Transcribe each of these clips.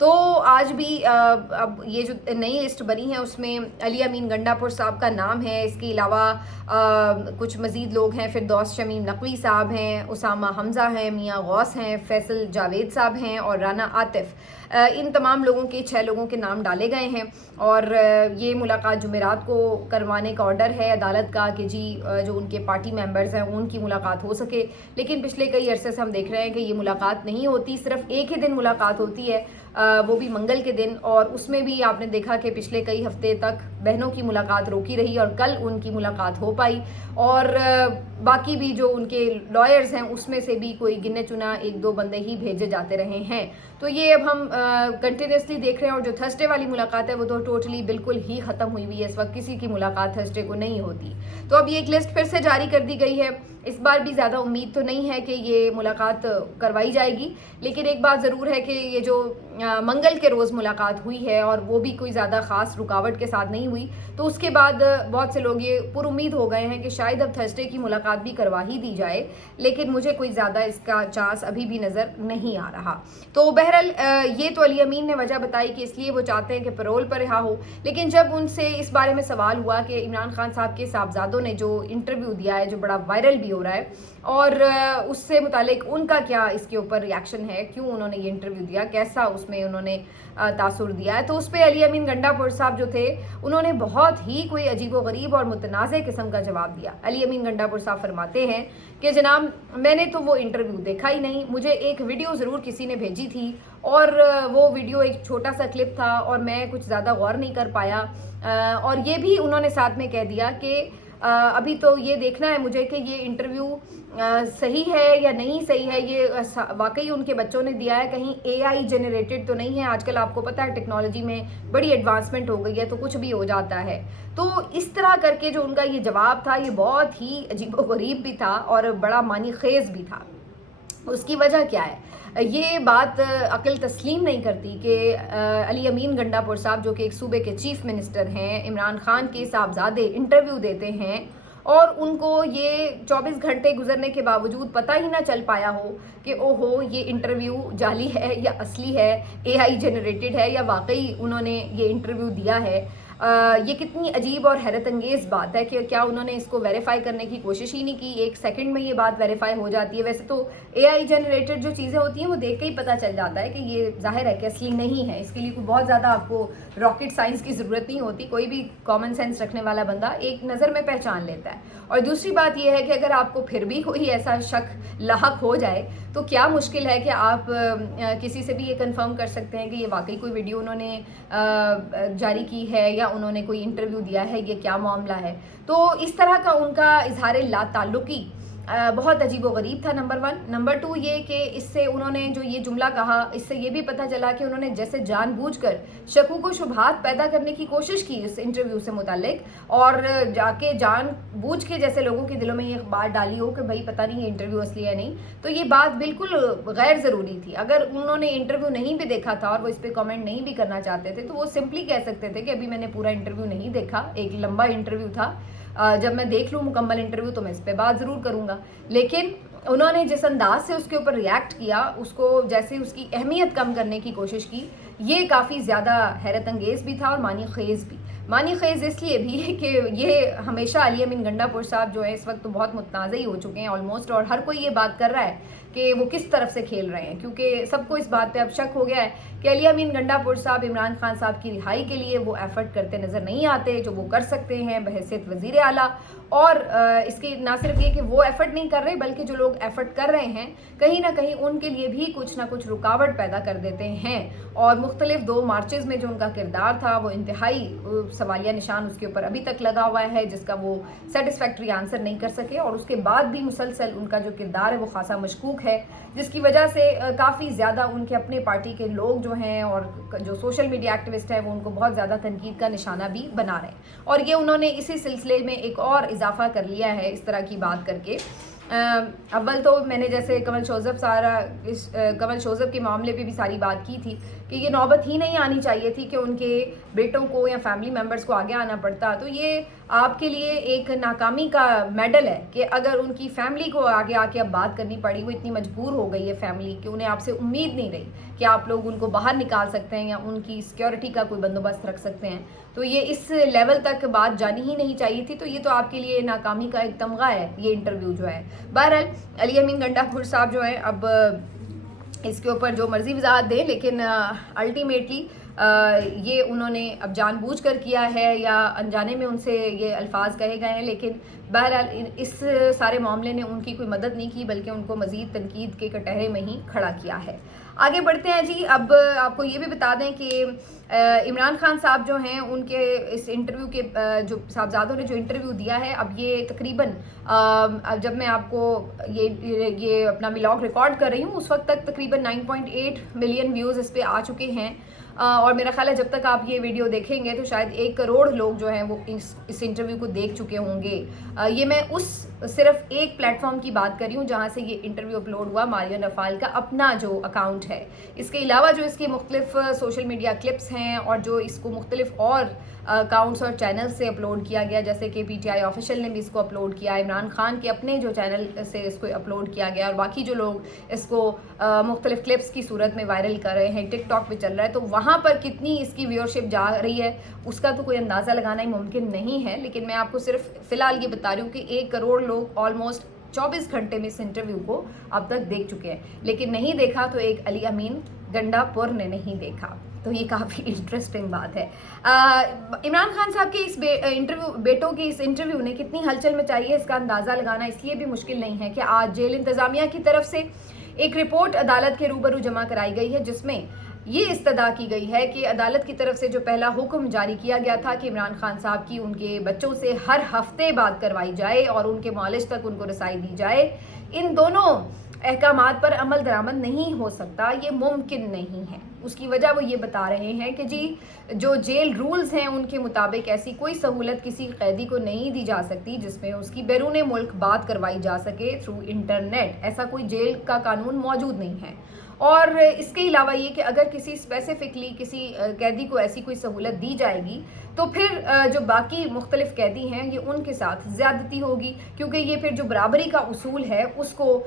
تو آج بھی اب یہ جو نئی لسٹ بنی ہے اس میں علی امین گنڈاپور صاحب کا نام ہے، اس کے علاوہ کچھ مزید لوگ ہیں، فردوس شمیم نقوی صاحب ہیں، اسامہ حمزہ ہیں، میاں غوث ہیں، فیصل جاوید صاحب ہیں اور رانا عاطف۔ ان تمام لوگوں کے 6 لوگوں کے نام ڈالے گئے ہیں اور یہ ملاقات جمعرات کو کروانے کا آرڈر ہے عدالت کا کہ جی جو ان کے پارٹی ممبرز ہیں ان کی ملاقات ہو سکے، لیکن پچھلے کئی عرصے سے ہم دیکھ رہے ہیں کہ یہ ملاقات نہیں ہوتی، صرف ایک ہی دن ملاقات ہوتی ہے، وہ بھی منگل کے دن، اور اس میں بھی آپ نے دیکھا کہ پچھلے کئی ہفتے تک بہنوں کی ملاقات روکی رہی اور کل ان کی ملاقات ہو پائی، اور باقی بھی جو ان کے لائرز ہیں اس میں سے بھی کوئی گنے چنا 1-2 بندے ہی بھیجے جاتے رہے ہیں۔ تو یہ اب ہم کنٹینیوسلی دیکھ رہے ہیں، اور جو تھرسڈے والی ملاقات ہے وہ تو ٹوٹلی بالکل ہی ختم ہوئی ہوئی ہے، اس وقت کسی کی ملاقات تھرسڈے کو نہیں ہوتی۔ تو اب یہ ایک لسٹ پھر سے جاری کر دی گئی ہے، اس بار بھی زیادہ امید تو نہیں ہے کہ یہ ملاقات کروائی جائے گی، لیکن ایک بات ضرور ہے کہ یہ جو منگل کے روز ملاقات ہوئی ہے اور وہ بھی کوئی زیادہ خاص رکاوٹ کے ساتھ نہیں ہوئی، تو اس کے بعد بہت سے لوگ یہ پر امید ہو گئے ہیں کہ شاید اب تھرسڈے کی ملاقات بھی کروا ہی دی جائے، لیکن مجھے کوئی زیادہ اس کا چانس ابھی بھی نظر نہیں آ رہا۔ تو بہرحال یہ تو علی امین نے وجہ بتائی کہ اس لیے وہ چاہتے ہیں کہ پیرول پر رہا ہو، لیکن جب ان سے اس بارے میں سوال ہوا کہ عمران خان صاحب کے صاحبزادوں نے جو انٹرویو دیا ہے جو بڑا وائرل بھی ہو رہا ہے، اور اس سے متعلق ان کا کیا اس کے اوپر ریاکشن ہے، کیوں انہوں نے یہ انٹرویو دیا، کیسا اس میں انہوں نے تاثر دیا ہے، تو اس پہ علی امین گنڈاپور صاحب جو تھے انہوں نے بہت ہی کوئی عجیب و غریب اور متنازع قسم کا جواب دیا۔ علی امین گنڈاپور صاحب فرماتے ہیں کہ جناب میں نے تو وہ انٹرویو دیکھا ہی نہیں، مجھے ایک ویڈیو ضرور کسی نے بھیجی تھی اور وہ ویڈیو ایک چھوٹا سا کلپ تھا اور میں کچھ زیادہ غور نہیں کر پایا، اور یہ بھی انہوں نے ساتھ میں کہہ دیا کہ ابھی تو یہ دیکھنا ہے مجھے کہ یہ انٹرویو صحیح ہے یا نہیں صحیح ہے، یہ واقعی ان کے بچوں نے دیا ہے، کہیں اے آئی جنریٹڈ تو نہیں ہے۔ آج کل آپ کو پتہ ہے ٹیکنالوجی میں بڑی ایڈوانسمنٹ ہو گئی ہے تو کچھ بھی ہو جاتا ہے۔ تو اس طرح کر کے جو ان کا یہ جواب تھا یہ بہت ہی عجیب و غریب بھی تھا اور بڑا معنی خیز بھی تھا۔ اس کی وجہ کیا ہے؟ یہ بات عقل تسلیم نہیں کرتی کہ علی امین گنڈاپور صاحب جو کہ ایک صوبے کے چیف منسٹر ہیں، عمران خان کے صاحبزادے انٹرویو دیتے ہیں اور ان کو یہ 24 گھنٹے گزرنے کے باوجود پتہ ہی نہ چل پایا ہو کہ اوہو یہ انٹرویو جعلی ہے یا اصلی ہے، اے آئی جنریٹڈ ہے یا واقعی انہوں نے یہ انٹرویو دیا ہے۔ یہ کتنی عجیب اور حیرت انگیز بات ہے کہ کیا انہوں نے اس کو ویریفائی کرنے کی کوشش ہی نہیں کی، 1 سیکنڈ میں یہ بات ویریفائی ہو جاتی ہے۔ ویسے تو اے آئی جنریٹڈ جو چیزیں ہوتی ہیں وہ دیکھ کے ہی پتہ چل جاتا ہے کہ یہ ظاہر ہے کہ اصلی نہیں ہے، اس کے لیے کوئی بہت زیادہ آپ کو راکٹ سائنس کی ضرورت نہیں ہوتی، کوئی بھی کامن سینس رکھنے والا بندہ ایک نظر میں پہچان لیتا ہے۔ اور دوسری بات یہ ہے کہ اگر آپ کو پھر بھی کوئی ایسا شک لاحق ہو جائے تو کیا مشکل ہے کہ آپ کسی سے بھی یہ کنفرم کر سکتے ہیں کہ یہ واقعی کوئی ویڈیو انہوں نے جاری کی ہے یا انہوں نے کوئی انٹرویو دیا ہے، یہ کیا معاملہ ہے۔ تو اس طرح کا ان کا اظہار لا تعلقی بہت عجیب و غریب تھا، نمبر 1۔ نمبر 2 یہ کہ اس سے انہوں نے جو یہ جملہ کہا اس سے یہ بھی پتہ چلا کہ انہوں نے جیسے جان بوجھ کر شکوک و شبہات پیدا کرنے کی کوشش کی اس انٹرویو سے متعلق، اور جا کے جان بوجھ کے جیسے لوگوں کے دلوں میں یہ بات ڈالی ہو کہ بھائی پتہ نہیں یہ انٹرویو اصلی ہے نہیں، تو یہ بات بالکل غیر ضروری تھی۔ اگر انہوں نے انٹرویو نہیں بھی دیکھا تھا اور وہ اس پہ کامنٹ نہیں بھی کرنا چاہتے تھے تو وہ سمپلی کہہ سکتے تھے کہ ابھی میں نے پورا انٹرویو نہیں دیکھا، ایک لمبا انٹرویو تھا، جب میں دیکھ لوں مکمل انٹرویو تو میں اس پہ بات ضرور کروں گا۔ لیکن انہوں نے جس انداز سے اس کے اوپر ریاکٹ کیا، اس کو جیسے اس کی اہمیت کم کرنے کی کوشش کی، یہ کافی زیادہ حیرت انگیز بھی تھا اور معنی خیز بھی۔ معنی خیز اس لیے بھی کہ یہ ہمیشہ علی امین گنڈاپور صاحب جو ہے اس وقت تو بہت متنازع ہی ہو چکے ہیں آلموسٹ، اور ہر کوئی یہ بات کر رہا ہے کہ وہ کس طرف سے کھیل رہے ہیں، کیونکہ سب کو اس بات پہ اب شک ہو گیا ہے کہ علی امین گنڈاپور صاحب عمران خان صاحب کی رہائی کے لیے وہ ایفرٹ کرتے نظر نہیں آتے جو وہ کر سکتے ہیں بحیثیت وزیر اعلیٰ، اور اس کی نہ صرف یہ کہ وہ ایفرٹ نہیں کر رہے بلکہ جو لوگ ایفرٹ کر رہے ہیں کہیں نہ کہیں ان کے لیے بھی کچھ نہ کچھ رکاوٹ پیدا کر دیتے ہیں، اور مختلف 2 مارچز میں جو ان کا کردار تھا وہ انتہائی سوالیہ نشان اس کے اوپر ابھی تک لگا ہوا ہے، جس کا وہ سیٹسفیکٹری آنسر نہیں کر سکے، اور اس کے بعد بھی مسلسل ان کا جو کردار ہے وہ خاصا مشکوک ہے، جس کی وجہ سے کافی زیادہ ان کے اپنے پارٹی کے لوگ جو ہیں اور جو سوشل میڈیا ایکٹیوسٹ ہیں وہ ان کو بہت زیادہ تنقید کا نشانہ بھی بنا رہے ہیں، اور یہ انہوں نے اسی سلسلے میں ایک اور اضافہ کر لیا ہے اس طرح کی بات کر کے اول تو میں نے جیسے کمل شوذب کے معاملے پہ بھی ساری بات کی تھی کہ یہ نوبت ہی نہیں آنی چاہیے تھی کہ ان کے بیٹوں کو یا فیملی ممبرس کو آگے آنا پڑتا. تو یہ آپ کے لیے ایک ناکامی کا میڈل ہے کہ اگر ان کی فیملی کو آگے آ کے اب بات کرنی پڑی, وہ اتنی مجبور ہو گئی ہے فیملی کہ انہیں آپ سے امید نہیں رہی کہ آپ لوگ ان کو باہر نکال سکتے ہیں یا ان کی سیکیورٹی کا کوئی بندوبست رکھ سکتے ہیں. تو یہ اس لیول تک بات جانی ہی نہیں چاہیے تھی. تو یہ تو آپ کے لیے ناکامی کا ایک تمغہ ہے یہ انٹرویو جو ہے. بہرحال علی امین گنڈا پور صاحب جو ہیں اب اس کے اوپر جو مرضی وضاحت دیں, لیکن الٹیمیٹلی یہ انہوں نے اب جان بوجھ کر کیا ہے یا انجانے میں ان سے یہ الفاظ کہے گئے ہیں, لیکن بہرحال اس سارے معاملے نے ان کی کوئی مدد نہیں کی بلکہ ان کو مزید تنقید کے کٹہرے میں ہی کھڑا کیا ہے. آگے بڑھتے ہیں جی. اب آپ کو یہ بھی بتا دیں کہ عمران خان صاحب جو ہیں ان کے اس انٹرویو کے جو صاحبزادوں نے جو انٹرویو دیا ہے, اب یہ تقریباً جب میں آپ کو یہ اپنا ولاگ ریکارڈ کر رہی ہوں اس وقت تک تقریباً 9.8 ملین ویوز اس پہ آ چکے ہیں, اور میرا خیال ہے جب تک آپ یہ ویڈیو دیکھیں گے تو شاید 1 کروڑ لوگ جو ہیں وہ اس انٹرویو کو دیکھ چکے ہوں گے. یہ میں اس صرف ایک پلیٹ فارم کی بات کر رہی ہوں جہاں سے یہ انٹرویو اپلوڈ ہوا, مارین رفال کا اپنا جو اکاؤنٹ ہے. اس کے علاوہ جو اس کی مختلف سوشل میڈیا کلپس ہیں اور جو اس کو مختلف اور اکاؤنٹس اور چینل سے اپلوڈ کیا گیا, جیسے کہ پی ٹی آئی آفیشیل نے بھی اس کو اپلوڈ کیا, عمران خان کے اپنے جو چینل سے اس کو اپلوڈ کیا گیا, اور باقی جو لوگ اس کو مختلف کلپس کی صورت میں وائرل کر رہے ہیں, ٹک ٹاک پہ چل رہا ہے, تو وہاں پر کتنی اس کی ویورشپ جا رہی ہے اس کا تو کوئی اندازہ لگانا ہی ممکن نہیں ہے. لیکن میں آپ کو صرف فی الحال یہ بتا رہی ہوں کہ 1 کروڑ لوگ آلموسٹ 24 گھنٹے میں اس انٹرویو کو اب تک دیکھ چکے ہیں, لیکن نہیں دیکھا تو ایک علی امین گنڈا پور نے نہیں دیکھا. تو یہ کافی انٹرسٹنگ بات ہے. عمران خان صاحب کے اس بیٹوں کے اس انٹرویو نے کتنی ہلچل مچائی ہے اس کا اندازہ لگانا اس لیے بھی مشکل نہیں ہے کہ آج جیل انتظامیہ کی طرف سے ایک رپورٹ عدالت کے روبرو جمع کرائی گئی ہے, جس میں یہ استدعا کی گئی ہے کہ عدالت کی طرف سے جو پہلا حکم جاری کیا گیا تھا کہ عمران خان صاحب کی ان کے بچوں سے ہر ہفتے بات کروائی جائے اور ان کے معالج تک ان کو رسائی دی جائے, ان دونوں احکامات پر عمل درآمد نہیں ہو سکتا, یہ ممکن نہیں ہے. اس کی وجہ وہ یہ بتا رہے ہیں کہ جی جو جیل رولز ہیں ان کے مطابق ایسی کوئی سہولت کسی قیدی کو نہیں دی جا سکتی جس میں اس کی بیرون ملک بات کروائی جا سکے تھرو انٹرنیٹ. ایسا کوئی جیل کا قانون موجود نہیں ہے. اور اس کے علاوہ یہ کہ اگر کسی اسپیسیفکلی کسی قیدی کو ایسی کوئی سہولت دی جائے گی تو پھر جو باقی مختلف قیدی ہیں یہ ان کے ساتھ زیادتی ہوگی, کیونکہ یہ پھر جو برابری کا اصول ہے اس کو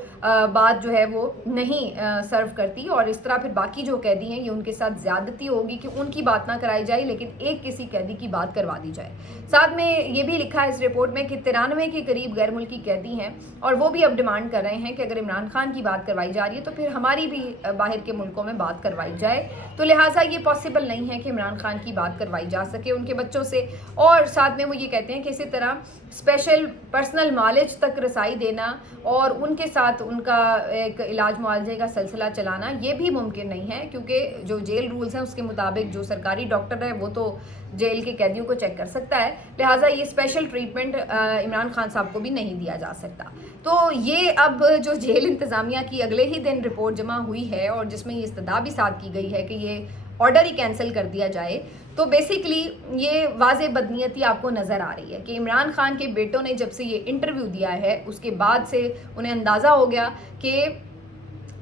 بات جو ہے وہ نہیں سرو کرتی, اور اس طرح پھر باقی جو قیدی ہیں یہ ان کے ساتھ زیادتی ہوگی کہ ان کی بات نہ کرائی جائے لیکن ایک کسی قیدی کی بات کروا دی جائے. ساتھ میں یہ بھی لکھا ہے اس رپورٹ میں کہ 93 کے قریب غیر ملکی قیدی ہیں اور وہ بھی اب ڈیمانڈ کر رہے ہیں کہ اگر عمران خان کی بات کروائی جا رہی ہے تو پھر ہماری بھی باہر کے ملکوں میں بات کروائی جائے. تو لہٰذا یہ پاسبل نہیں ہے کہ عمران خان کی بات کروائی جا سکے ان کے بچوں سے. اور ساتھ میں وہ یہ کہتے ہیں کہ اسی طرح اسپیشل پرسنل معالج تک رسائی دینا اور ان کے ساتھ ان کا ایک علاج معالجے کا سلسلہ چلانا یہ بھی ممکن نہیں ہے, کیونکہ جو جیل رولز ہیں اس کے مطابق جو سرکاری ڈاکٹر ہے وہ تو جیل کے قیدیوں کو چیک کر سکتا ہے, لہٰذا یہ اسپیشل ٹریٹمنٹ عمران خان صاحب کو بھی نہیں دیا جا سکتا. تو یہ اب جو جیل انتظامیہ کی اگلے ہی دن رپورٹ جمع ہوئی ہے اور جس میں یہ استدعا بھی ساتھ کی گئی ہے کہ یہ آرڈر ہی کینسل کر دیا جائے, تو بیسیکلی یہ واضح بدنیتی آپ کو نظر آ رہی ہے کہ عمران خان کے بیٹوں نے جب سے یہ انٹرویو دیا ہے اس کے بعد سے انہیں اندازہ ہو گیا کہ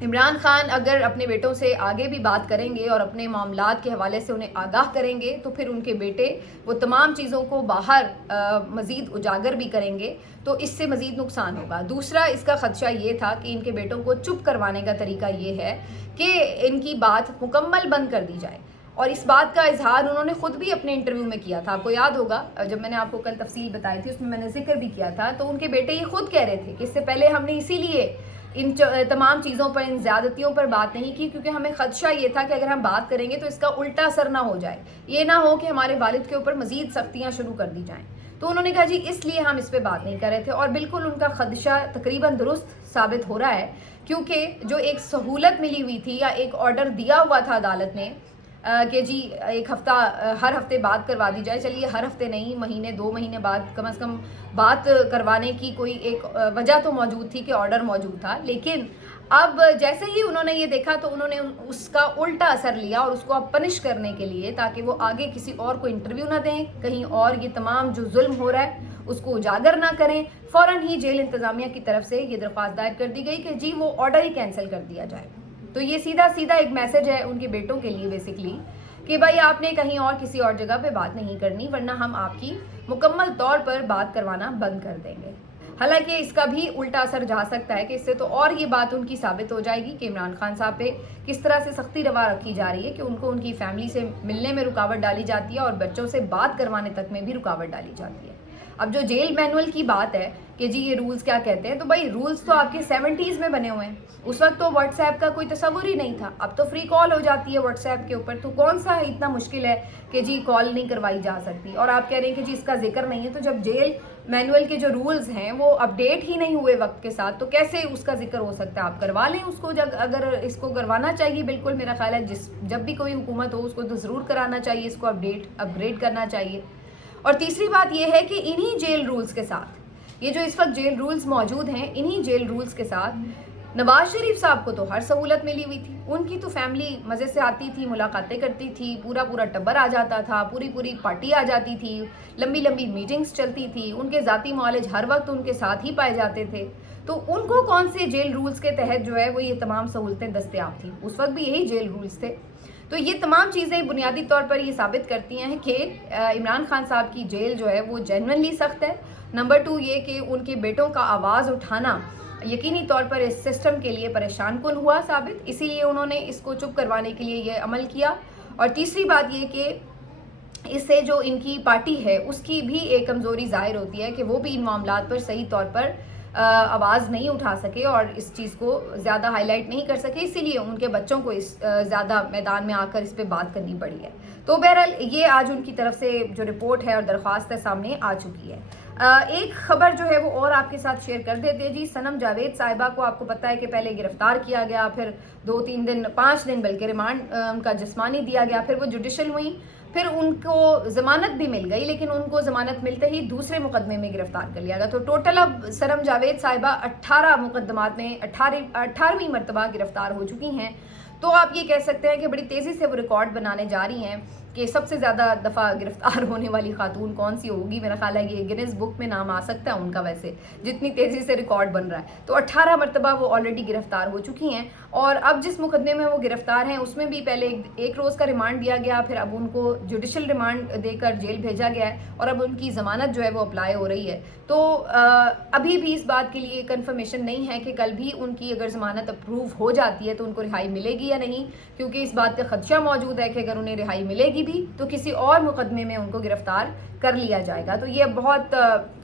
عمران خان اگر اپنے بیٹوں سے آگے بھی بات کریں گے اور اپنے معاملات کے حوالے سے انہیں آگاہ کریں گے تو پھر ان کے بیٹے وہ تمام چیزوں کو باہر مزید اجاگر بھی کریں گے, تو اس سے مزید نقصان ہوگا. دوسرا اس کا خدشہ یہ تھا کہ ان کے بیٹوں کو چپ کروانے کا طریقہ یہ ہے کہ ان کی بات مکمل بند کر دی جائے, اور اس بات کا اظہار انہوں نے خود بھی اپنے انٹرویو میں کیا تھا. آپ کو یاد ہوگا جب میں نے آپ کو کل تفصیل بتائی تھی اس میں نے ذکر بھی کیا تھا, تو ان کے بیٹے یہ خود کہہ رہے تھے کہ اس سے پہلے ہم نے اسی لیے ان تمام چیزوں پر, ان زیادتیوں پر بات نہیں کی کیونکہ ہمیں خدشہ یہ تھا کہ اگر ہم بات کریں گے تو اس کا الٹا اثر نہ ہو جائے, یہ نہ ہو کہ ہمارے والد کے اوپر مزید سختیاں شروع کر دی جائیں. تو انہوں نے کہا جی اس لیے ہم اس پہ بات نہیں کر رہے تھے, اور بالکل ان کا خدشہ تقریباً درست ثابت ہو رہا ہے, کیونکہ جو ایک سہولت ملی ہوئی تھی یا ایک آرڈر دیا ہوا تھا عدالت نے کہ جی ایک ہفتہ ہر ہفتے بات کروا دی جائے, چلیے ہر ہفتے نہیں, مہینے 2 مہینے بعد کم از کم بات کروانے کی کوئی ایک وجہ تو موجود تھی کہ آرڈر موجود تھا. لیکن اب جیسے ہی انہوں نے یہ دیکھا تو انہوں نے اس کا الٹا اثر لیا اور اس کو اب پنش کرنے کے لیے تاکہ وہ آگے کسی اور کو انٹرویو نہ دیں, کہیں اور یہ تمام جو ظلم ہو رہا ہے اس کو اجاگر نہ کریں. فوراً ہی جیل انتظامیہ کی طرف سے یہ درخواست دائر کر دی گئی کہ جی وہ آرڈر ہی کینسل کر دیا جائے. تو یہ سیدھا ایک میسج ہے ان کے بیٹوں کے لیے بیسکلی کہ بھائی آپ نے کہیں اور کسی اور جگہ پہ بات نہیں کرنی ورنہ ہم آپ کی مکمل طور پر بات کروانا بند کر دیں گے. حالانکہ اس کا بھی الٹا اثر جا سکتا ہے کہ اس سے تو اور یہ بات ان کی ثابت ہو جائے گی کہ عمران خان صاحب پہ کس طرح سے سختی روا رکھی جا رہی ہے کہ ان کو ان کی فیملی سے ملنے میں رکاوٹ ڈالی جاتی ہے اور بچوں سے بات کروانے تک میں بھی رکاوٹ ڈالی جاتی ہے. اب جو جیل مینول کی بات ہے کہ جی یہ رولز کیا کہتے ہیں, تو بھائی رولز تو آپ کے 70s میں بنے ہوئے ہیں. اس وقت تو واٹس ایپ کا کوئی تصور ہی نہیں تھا. اب تو فری کال ہو جاتی ہے واٹس ایپ کے اوپر, تو کون سا اتنا مشکل ہے کہ جی کال نہیں کروائی جا سکتی. اور آپ کہہ رہے ہیں کہ جی اس کا ذکر نہیں ہے, تو جب جیل مینول کے جو رولز ہیں وہ اپڈیٹ ہی نہیں ہوئے وقت کے ساتھ تو کیسے اس کا ذکر ہو سکتا ہے. آپ کروا لیں اس کو, اگر اس کو کروانا چاہیے بالکل میرا خیال ہے جب بھی کوئی حکومت ہو اس کو تو ضرور کرانا چاہیے, اس کو اپ گریڈ کرنا چاہیے. اور تیسری بات یہ ہے کہ انہی جیل رولز کے ساتھ, یہ جو اس وقت جیل رولز موجود ہیں, انہی جیل رولز کے ساتھ نواز شریف صاحب کو تو ہر سہولت ملی ہوئی تھی. ان کی تو فیملی مزے سے آتی تھی, ملاقاتیں کرتی تھی, پورا ٹبر آ جاتا تھا, پوری پارٹی آ جاتی تھی, لمبی میٹنگز چلتی تھی, ان کے ذاتی معالج ہر وقت ان کے ساتھ ہی پائے جاتے تھے. تو ان کو کون سے جیل رولز کے تحت جو ہے وہ یہ تمام سہولتیں دستیاب تھیں؟ اس وقت بھی یہی جیل رولز تھے. تو یہ تمام چیزیں بنیادی طور پر یہ ثابت کرتی ہیں کہ عمران خان صاحب کی جیل جو ہے وہ جینوئنلی سخت ہے. نمبر 2 یہ کہ ان کے بیٹوں کا آواز اٹھانا یقینی طور پر اس سسٹم کے لیے پریشان کن ہوا ثابت, اسی لیے انہوں نے اس کو چپ کروانے کے لیے یہ عمل کیا. اور تیسری بات یہ کہ اس سے جو ان کی پارٹی ہے اس کی بھی ایک کمزوری ظاہر ہوتی ہے کہ وہ بھی ان معاملات پر صحیح طور پر آواز نہیں اٹھا سکے اور اس چیز کو زیادہ ہائی لائٹ نہیں کر سکے, اسی لیے ان کے بچوں کو اس زیادہ میدان میں آ کر اس پہ بات کرنی پڑی ہے. تو بہرحال یہ آج ان کی طرف سے جو رپورٹ ہے اور درخواست ہے سامنے آ چکی ہے. ایک خبر جو ہے وہ اور آپ کے ساتھ شیئر کر دیتے ہیں. جی صنم جاوید صاحبہ کو آپ کو پتہ ہے کہ پہلے گرفتار کیا گیا, پھر 2-3 دن 5 دن بلکہ ریمانڈ ان کا جسمانی دیا گیا, پھر وہ جوڈیشل ہوئیں, پھر ان کو ضمانت بھی مل گئی, لیکن ان کو ضمانت ملتے ہی دوسرے مقدمے میں گرفتار کر لیا گیا. تو ٹوٹل اب صنم جاوید صاحبہ 18 مقدمات میں 18ویں مرتبہ گرفتار ہو چکی ہیں. تو آپ یہ کہہ سکتے ہیں کہ بڑی تیزی سے وہ ریکارڈ بنانے جا رہی ہیں کہ سب سے زیادہ دفعہ گرفتار ہونے والی خاتون کون سی ہوگی. میرا خیال ہے یہ گنیز بک میں نام آ سکتا ہے ان کا, ویسے جتنی تیزی سے ریکارڈ بن رہا ہے. تو 18 مرتبہ وہ آلریڈی گرفتار ہو چکی ہیں, اور اب جس مقدمے میں وہ گرفتار ہیں اس میں بھی پہلے 1 روز کا ریمانڈ دیا گیا, پھر اب ان کو جوڈیشل ریمانڈ دے کر جیل بھیجا گیا ہے, اور اب ان کی ضمانت جو ہے وہ اپلائی ہو رہی ہے. تو ابھی بھی اس بات کے لیے کنفرمیشن نہیں ہے کہ کل بھی ان کی اگر ضمانت اپروو ہو جاتی ہے تو ان کو رہائی ملے گی یا نہیں, کیونکہ اس بات کا خدشہ موجود ہے کہ اگر انہیں رہائی ملے گی بھی تو کسی اور مقدمے میں ان کو گرفتار کر لیا جائے گا. تو یہ بہت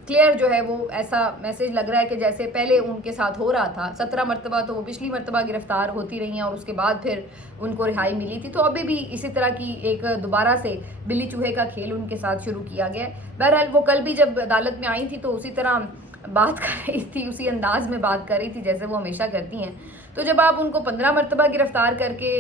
کلیئر جو ہے وہ ایسا میسج لگ رہا ہے کہ جیسے پہلے ان کے ساتھ ہو رہا تھا 17 مرتبہ, تو وہ پچھلی مرتبہ گرفتار ہوتی رہی ہیں اور اس کے بعد پھر ان کو رہائی ملی تھی. تو ابھی بھی اسی طرح کی ایک دوبارہ سے بلی چوہے کا کھیل ان کے ساتھ شروع کیا گیا ہے. بہرحال وہ کل بھی جب عدالت میں آئی تھی تو اسی طرح بات کر رہی تھی, اسی انداز میں بات کر رہی تھی جیسے وہ ہمیشہ کرتی ہیں. تو جب آپ ان کو 15 مرتبہ گرفتار کر کے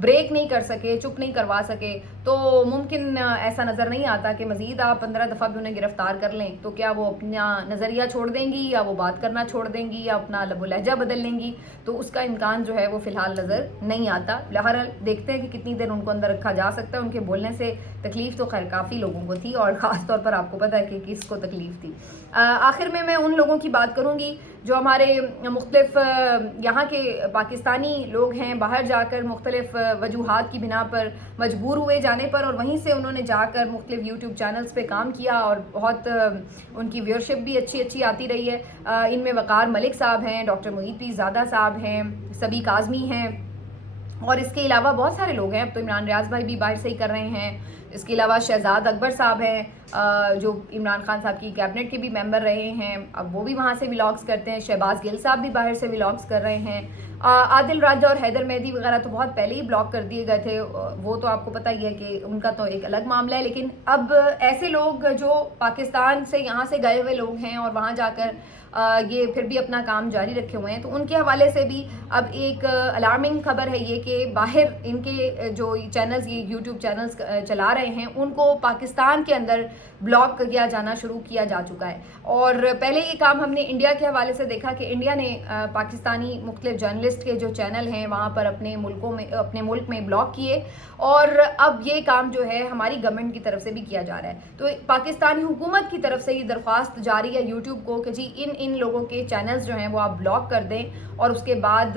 بریک نہیں کر سکے, چپ نہیں کروا سکے, تو ممکن ایسا نظر نہیں آتا کہ مزید آپ 15 دفعہ بھی انہیں گرفتار کر لیں تو کیا وہ اپنا نظریہ چھوڑ دیں گی یا وہ بات کرنا چھوڑ دیں گی یا اپنا لب و لہجہ بدل لیں گی. تو اس کا امکان جو ہے وہ فی الحال نظر نہیں آتا. بہرحال دیکھتے ہیں کہ کتنی دیر ان کو اندر رکھا جا سکتا ہے. ان کے بولنے سے تکلیف تو خیر کافی لوگوں کو تھی, اور خاص طور پر آپ کو پتہ ہے کہ کس کو تکلیف تھی. آخر میں ان لوگوں کی بات کروں گی جو ہمارے مختلف یہاں کے پاکستانی لوگ ہیں, باہر جا کر مختلف وجوہات کی بنا پر مجبور ہوئے جانے پر, اور وہیں سے انہوں نے جا کر مختلف یوٹیوب چینلز پہ کام کیا اور بہت ان کی ویورشپ بھی اچھی آتی رہی ہے. ان میں وقار ملک صاحب ہیں, ڈاکٹر محیط پیرزادہ صاحب ہیں, سبی کاظمی ہیں, اور اس کے علاوہ بہت سارے لوگ ہیں. اب تو عمران ریاض بھائی بھی باہر سے ہی کر رہے ہیں. اس کے علاوہ شہزاد اکبر صاحب ہیں جو عمران خان صاحب کی کیبنٹ کے بھی ممبر رہے ہیں, اب وہ بھی وہاں سے ولاگز کرتے ہیں. شہباز گل صاحب بھی باہر سے ولاگز کر رہے ہیں. عادل راجہ اور حیدر مہدی وغیرہ تو بہت پہلے ہی بلاک کر دیے گئے تھے, وہ تو آپ کو پتہ ہی ہے کہ ان کا تو ایک الگ معاملہ ہے. لیکن اب ایسے لوگ جو پاکستان سے یہاں سے گئے ہوئے لوگ ہیں اور وہاں جا کر یہ پھر بھی اپنا کام جاری رکھے ہوئے ہیں. تو ان کے حوالے سے بھی اب ایک الارمنگ خبر ہے یہ کہ باہر ان کے جو چینلز یہ یوٹیوب چینلز چلا رہے ہیں ان کو پاکستان کے اندر بلاک کیا جانا شروع کیا جا چکا ہے. اور پہلے یہ کام ہم نے انڈیا کے حوالے سے دیکھا کہ انڈیا نے پاکستانی مختلف جرنلسٹ کے جو چینل ہیں وہاں پر اپنے ملک میں بلاک کیے, اور اب یہ کام جو ہے ہماری گورنمنٹ کی طرف سے بھی کیا جا رہا ہے. تو پاکستانی حکومت کی طرف سے یہ درخواست جاری ہے یوٹیوب کو کہ جی ان لوگوں کے چینلز جو ہیں وہ آپ بلاک کر دیں. اور اس کے بعد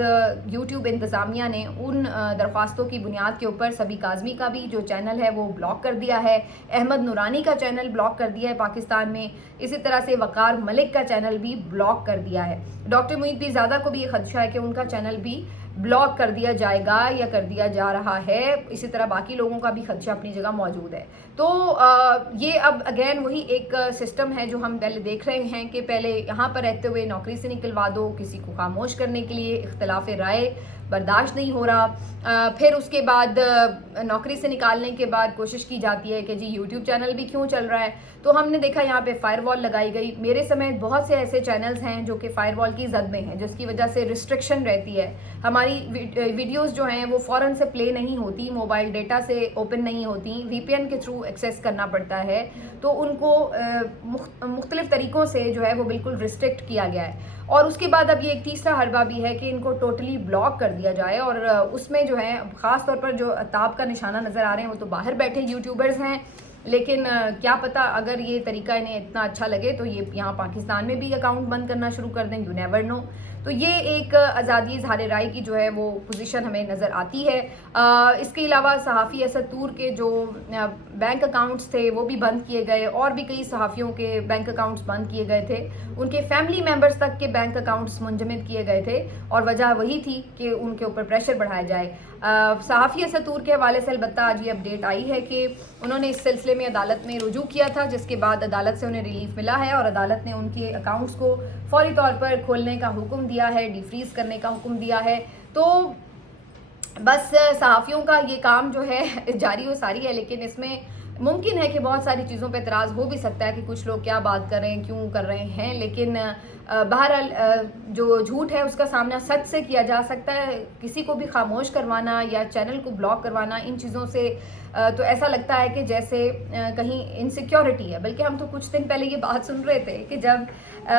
یوٹیوب انتظامیہ نے ان درخواستوں کی بنیاد کے اوپر سبی کاظمی کا بھی جو چینل ہے وہ بلاک کر دیا ہے, احمد نورانی کا چینل بلاک کر دیا ہے پاکستان میں, اسی طرح سے وقار ملک کا چینل بھی بلاک کر دیا ہے. ڈاکٹر معید پیرزادہ کو بھی یہ خدشہ ہے کہ ان کا چینل بھی بلاک کر دیا جائے گا یا کر دیا جا رہا ہے. اسی طرح باقی لوگوں کا بھی خدشہ اپنی جگہ موجود ہے. تو یہ اب اگین وہی ایک سسٹم ہے جو ہم پہلے دیکھ رہے ہیں کہ پہلے یہاں پر رہتے ہوئے نوکری سے نکلوا دو, کسی کو خاموش کرنے کے لیے اختلاف رائے برداشت نہیں ہو رہا, پھر اس کے بعد نوکری سے نکالنے کے بعد کوشش کی جاتی ہے کہ جی یوٹیوب چینل بھی کیوں چل رہا ہے. تو ہم نے دیکھا یہاں پہ فائر وال لگائی گئی. میرے سمیت بہت سے ایسے چینلز ہیں جو کہ فائر وال کی زد میں ہیں, جس کی وجہ سے ریسٹرکشن رہتی ہے. ہماری ویڈیوز جو ہیں وہ فوراً سے پلے نہیں ہوتی, موبائل ڈیٹا سے اوپن نہیں ہوتی, وی پی این کے تھرو ایکسیس کرنا پڑتا ہے. تو ان کو مختلف طریقوں سے جو ہے وہ بالکل ریسٹرکٹ کیا گیا ہے. اور اس کے بعد اب یہ ایک تیسرا حربہ بھی ہے کہ ان کو ٹوٹلی بلاک کر دیا جائے. اور اس میں جو ہے خاص طور پر جو عطاب کا نشانہ نظر آ رہے ہیں وہ تو باہر بیٹھے یوٹیوبرز ہیں, لیکن کیا پتہ اگر یہ طریقہ انہیں اتنا اچھا لگے تو یہ یہاں پاکستان میں بھی اکاؤنٹ بند کرنا شروع کر دیں, یو نیور نو. تو یہ ایک آزادی اظہار رائے کی جو ہے وہ پوزیشن ہمیں نظر آتی ہے. اس کے علاوہ صحافی اسد طور کے جو بینک اکاؤنٹس تھے وہ بھی بند کیے گئے, اور بھی کئی صحافیوں کے بینک اکاؤنٹس بند کیے گئے تھے, ان کے فیملی ممبرز تک کے بینک اکاؤنٹس منجمد کیے گئے تھے, اور وجہ وہی تھی کہ ان کے اوپر پریشر بڑھایا جائے. صحافی اسد طور کے حوالے سے البتہ آج یہ اپڈیٹ آئی ہے کہ انہوں نے اس سلسلے میں عدالت میں رجوع کیا تھا, جس کے بعد عدالت سے انہیں ریلیف ملا ہے, اور عدالت نے ان کے اکاؤنٹس کو فوری طور پر کھولنے کا حکم دیا ہے, ڈی فریز کرنے کا حکم دیا ہے. تو بس صحافیوں کا یہ کام جو ہے جاری و ساری ہے, لیکن اس میں ممکن ہے کہ بہت ساری چیزوں پہ اعتراض ہو بھی سکتا ہے کہ کچھ لوگ کیا بات کر رہے ہیں, کیوں کر رہے ہیں, لیکن بہرحال جو جھوٹ ہے اس کا سامنا سچ سے کیا جا سکتا ہے. کسی کو بھی خاموش کروانا یا چینل کو بلاک کروانا, ان چیزوں سے تو ایسا لگتا ہے کہ جیسے کہیں انسیکیورٹی ہے. بلکہ ہم تو کچھ دن پہلے یہ بات سن رہے تھے کہ جب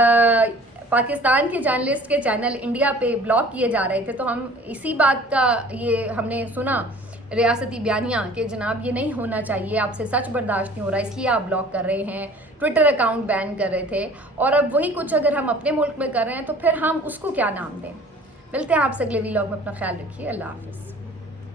پاکستان کے جرنلسٹ کے چینل انڈیا پہ بلاک کیے جا رہے تھے تو ہم اسی بات کا یہ ہم نے سنا ریاستی بیانیہ کہ جناب یہ نہیں ہونا چاہیے, آپ سے سچ برداشت نہیں ہو رہا, اس لیے آپ بلاک کر رہے ہیں. ٹویٹر اکاؤنٹ بین کر رہے تھے, اور اب وہی کچھ اگر ہم اپنے ملک میں کر رہے ہیں تو پھر ہم اس کو کیا نام دیں. ملتے ہیں آپ سے اگلے ویلاگ میں, اپنا خیال رکھیے, اللہ حافظ.